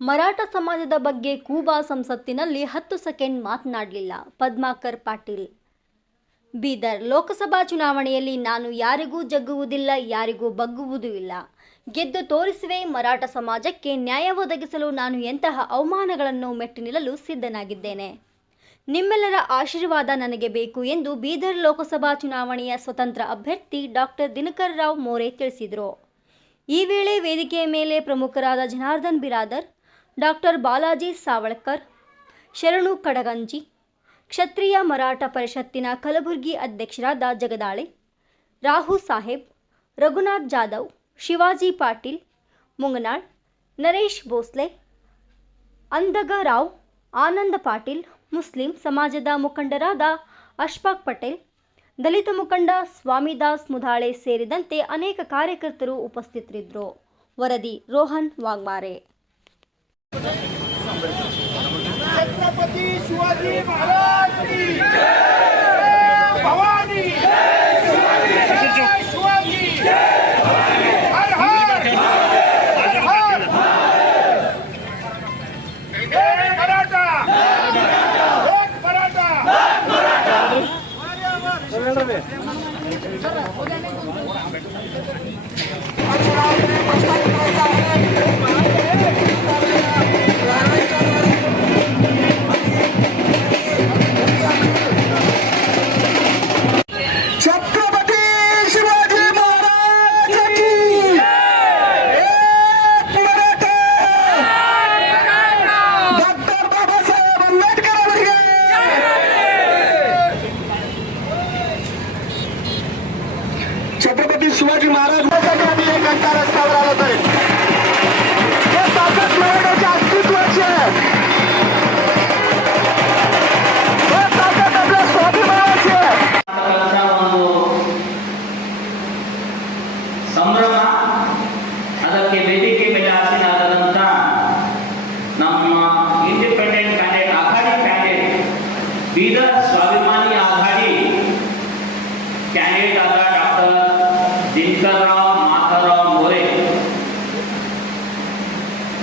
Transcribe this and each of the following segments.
ಮರಾಠ ಸಮಾಜದ ಬಗ್ಗೆ ಕೂಬಾ ಸಂಸತ್ತಿನಲ್ಲಿ ಹತ್ತು ಸೆಕೆಂಡ್ ಮಾತನಾಡಲಿಲ್ಲ. ಪದ್ಮಾಕರ್ ಪಾಟೀಲ್. ಬೀದರ್ ಲೋಕಸಭಾ ಚುನಾವಣೆಯಲ್ಲಿ ನಾನು ಯಾರಿಗೂ ಜಗ್ಗುವುದಿಲ್ಲ, ಯಾರಿಗೂ ಬಗ್ಗುವುದೂ ಇಲ್ಲ. ಗೆದ್ದು ತೋರಿಸುವೆ ಮರಾಠ ಸಮಾಜಕ್ಕೆ ನ್ಯಾಯ ಒದಗಿಸಲು ನಾನು ಎಂತಹ ಅವಮಾನಗಳನ್ನು ಮೆಟ್ಟಿ ನಿಲ್ಲಲು ಸಿದ್ಧನಾಗಿದ್ದೇನೆ. ನಿಮ್ಮೆಲ್ಲರ ಆಶೀರ್ವಾದ ನನಗೆ ಬೇಕು ಎಂದು ಬೀದರ್ ಲೋಕಸಭಾ ಚುನಾವಣೆಯ ಸ್ವತಂತ್ರ ಅಭ್ಯರ್ಥಿ ಡಾಕ್ಟರ್ ದಿನಕರ್ ರಾವ್ ಮೋರೆ ತಿಳಿಸಿದರು. ಈ ವೇಳೆ ವೇದಿಕೆಯ ಮೇಲೆ ಪ್ರಮುಖರಾದ ಜನಾರ್ದನ್ ಬಿರಾದರ್ ಡಾಕ್ಟರ್ ಬಾಲಾಜಿ ಸಾವಳ್ಕರ್, ಶರಣು ಕಡಗಂಜಿ, ಕ್ಷತ್ರಿಯ ಮರಾಠ ಪರಿಷತ್ತಿನ ಕಲಬುರಗಿ ಅಧ್ಯಕ್ಷರಾದ ಜಗದಾಳೆ, ರಾಹು ಸಾಹೇಬ್, ರಘುನಾಥ್ ಜಾಧವ್, ಶಿವಾಜಿ ಪಾಟೀಲ್, ಮುಂಗನಾಳ್, ನರೇಶ್ ಭೋಸ್ಲೆ, ಅಂದಗ ರಾವ್, ಆನಂದ ಪಾಟೀಲ್, ಮುಸ್ಲಿಂ ಸಮಾಜದ ಮುಖಂಡರಾದ ಅಶ್ಫಾಕ್ ಪಟೇಲ್, ದಲಿತ ಮುಖಂಡ ಸ್ವಾಮಿದಾಸ್ ಮುಧಾಳೆ ಸೇರಿದಂತೆ ಅನೇಕ ಕಾರ್ಯಕರ್ತರು ಉಪಸ್ಥಿತರಿದ್ದರು. ವರದಿ ರೋಹನ್ ವಾಗ್ಮಾರೆ. छत्रपती शिवाजी महाराज भवानी। शिवाजी।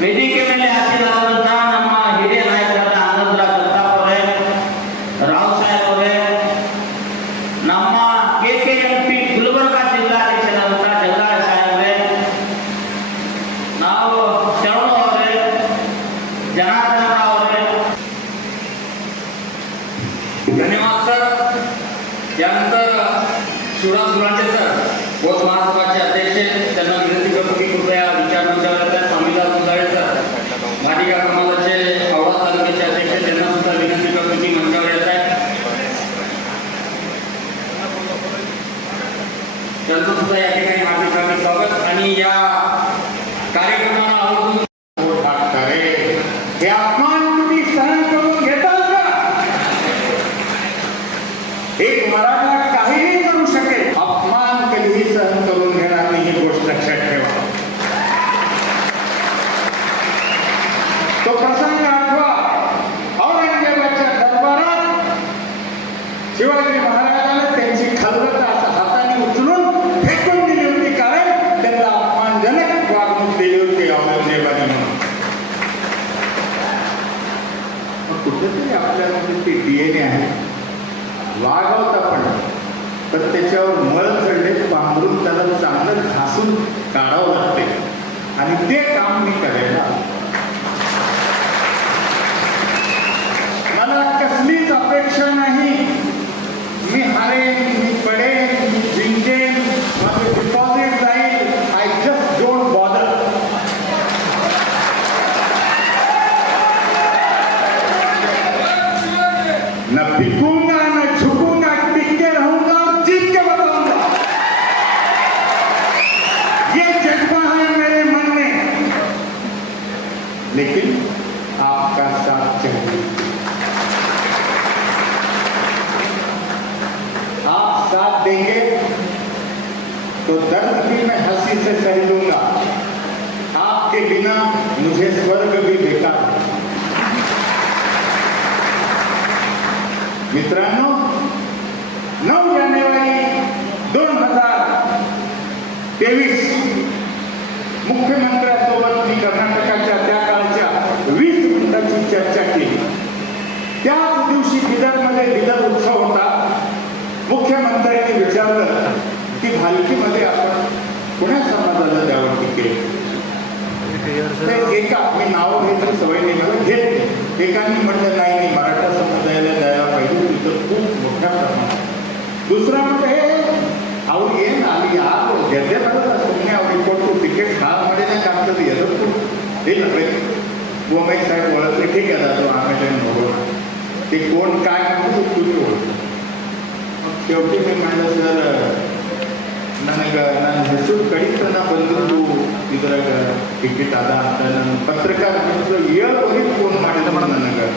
ವೇದಿಕೆ ಮೇಲೆ ಆಸೀನಾದಂಥ ನಮ್ಮ ಹಿರಿಯ ನಾಯಕರಾದ ಆನಂದರಾವ್ ಪ್ರತಾಪ್ ಅವರೇ, ರಾವ್ ಸಾಹೇಬ್ ಅವರೇ, ನಮ್ಮ ಕೆಕೆಎಂಪಿ ಗುಲ್ಬರ್ಗ ಜಿಲ್ಲಾಧ್ಯಕ್ಷರಾದಂಥ ಜಗದಾಳ ಸಾಹೇಬ್ರೆ ನಾವು ಶರಣ ಅವರೇ, ಜನಾರ್ದನ आहे. वागवत पण. तर त्याच्यावर मळ चढले पांघरून त्याला चांगलं घासून काढावं लागते. आणि ते काम मी करायला लेकिन आपका साथ चाहिए। आप साथ देंगे तो दर्द भी मैं हँसी से सह लूँगा। आपके बिना मुझे स्वर्ग भी बेकार मित्रांनो पुण्या समाजाला द्यावं तिकीट ते एका मी नाव घ्यायचं सवय नाही मला घेत नाही. एकाने म्हटलं नाही नाही मराठा समुदायाला द्यायला पाहिजे तिथं खूप मोठ्या प्रमाणात दुसरा म्हणजे हे ಅವ್ರು ಏನು ಅಲ್ಲಿ ಯಾರು ಗೆದ್ದೆ ಬರಲ್ಲ ಸುಮ್ಮನೆ ಅವ್ರಿಗೆ ಕೊಟ್ಟು ಟಿಕೆಟ್ ಹಾಳು ಮಾಡಿದ್ರೆ ಆಗ್ತದೆ ಎದಕ್ಕೂ ಇಲ್ಲ ಬೇಕು ಗೋಮೈ ಸಾಹೇಬ್ ಒಳಗೆ ठीक आहे ಅದು ಆಮೇಲೆ ನೋಡೋಣ ते कोण काय म्हणतो तुम्ही ओळखू मग शेवटी मी म्हणलं सर ನನಗೆ ನನ್ನ ಹೆಸರು ಕಡಿತನ ಬಂದಿದ್ದು ಇದ್ರಾಗ ಟಿಕೆಟ್ ಅದ ಅಂತ ನನ್ನ ಪತ್ರಕಾರ ಮಿತ್ರ ಏಳುವರೆಗೆ ಫೋನ್ ಮಾಡಿದ ನನಗೆ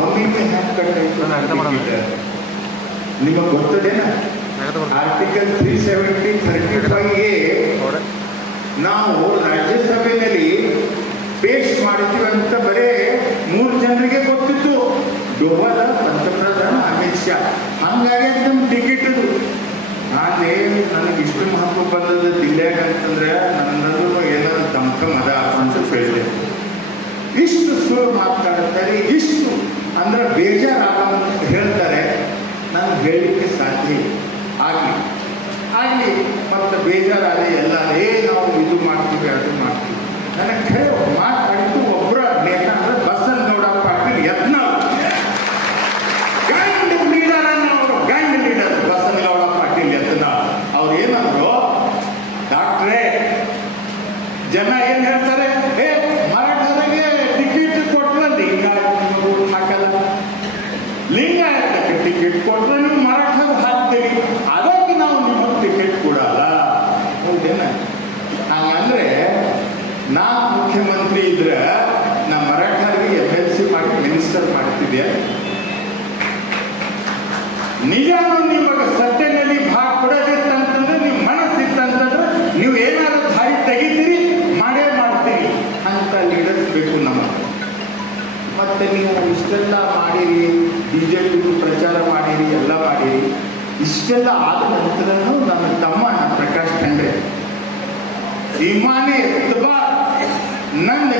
ಒಮ್ಮೆ ಹ್ಯಾಂಗೆ ಕಟ್ಟಾಯ್ತು ನಿಮಗೆ ಗೊತ್ತದೇನ? Article three seventy thirty five A ನಾವು ರಾಜ್ಯಸಭೆಯಲ್ಲಿ ಪೇಶ್ ಮಾಡಿದ್ವಿ ಅಂತ ಬರೇ ಮೂರು ಜನರಿಗೆ ಗೊತ್ತಿತ್ತು. ಡೋಬಾದ ಪಂತಪ್ರಧಾನ ಅಮಿತ್ ಶಾ. ಹಂಗಾಗಿ ನಮ್ಮ ಟಿಕೆಟ್ ಇದು ನಾನೇ ನನಗೆ ಇಷ್ಟು ಮಹತ್ವ ಬಂದದ್ದು ದಿಲ್ಲ್ಯಾಗ ಅಂತಂದ್ರೆ ನನ್ನದು ಏನಾದ್ರು ದಮ್ಕಮ್ ಅದ ಅಂತ ಹೇಳಿದೆ ಇಷ್ಟು ಸುಳ್ಳು ಮಾತಾಡ್ತಾರೆ, ಇಷ್ಟು ಅಂದ್ರೆ ಬೇಜಾರಾಗ ಹೇಳ್ತಾರೆ. ನಾನು ಹೇಳಲಿಕ್ಕೆ ಟಿಕೆಟ್ ಕೊಟ್ರೆ ನೀವು ಮರಾಠರು ಹಾಕ್ತೀರಿ. ಅದಕ್ಕೆ ನಾವು ನಿಮಗೆ ಟಿಕೆಟ್ ಕೊಡಲ್ಲ ಹೌದೇನ? ಹಂಗಂದ್ರೆ ನಾ ಮುಖ್ಯಮಂತ್ರಿ ಇದ್ರೆ ನಾ ಮರಾಠರಿಗೆ ಎಂ ಎಲ್ ಸಿ ಮಾಡಿ ಮಿನಿಸ್ಟರ್ ಮಾಡ್ತಿದ್ದೆ ನಿಜಾನು ನಿಮಗೆ ಸತ್ಯನಲ್ಲಿ ಭಾಗ ಕೊಡೋದಿತ್ತಂತಂದ್ರೆ ನಿಮ್ಮ ಮನಸ್ಸಿತ್ತಂತಂದ್ರೆ ನೀವು ಏನಾದ್ರು ದಾರಿ ತೆಗಿತೀರಿ, ಮಾಡೇ ಮಾಡ್ತೀರಿ ಅಂತ ಲೀಡರ್ಸ್ ಬೇಕು ನಮಗೆ. ಮತ್ತೆ ನೀವು ಇಷ್ಟೆಲ್ಲ ಮಾಡಿರಿ ಬಿ ಇಷ್ಟೆಲ್ಲ ಆದ ನಂತರನೂ ನನ್ನ ತಮ್ಮ ಪ್ರಕಾಶ್ ಖಂಡ್ರೆ. ಎತ್ತಬಾರ್ ನನ್ನ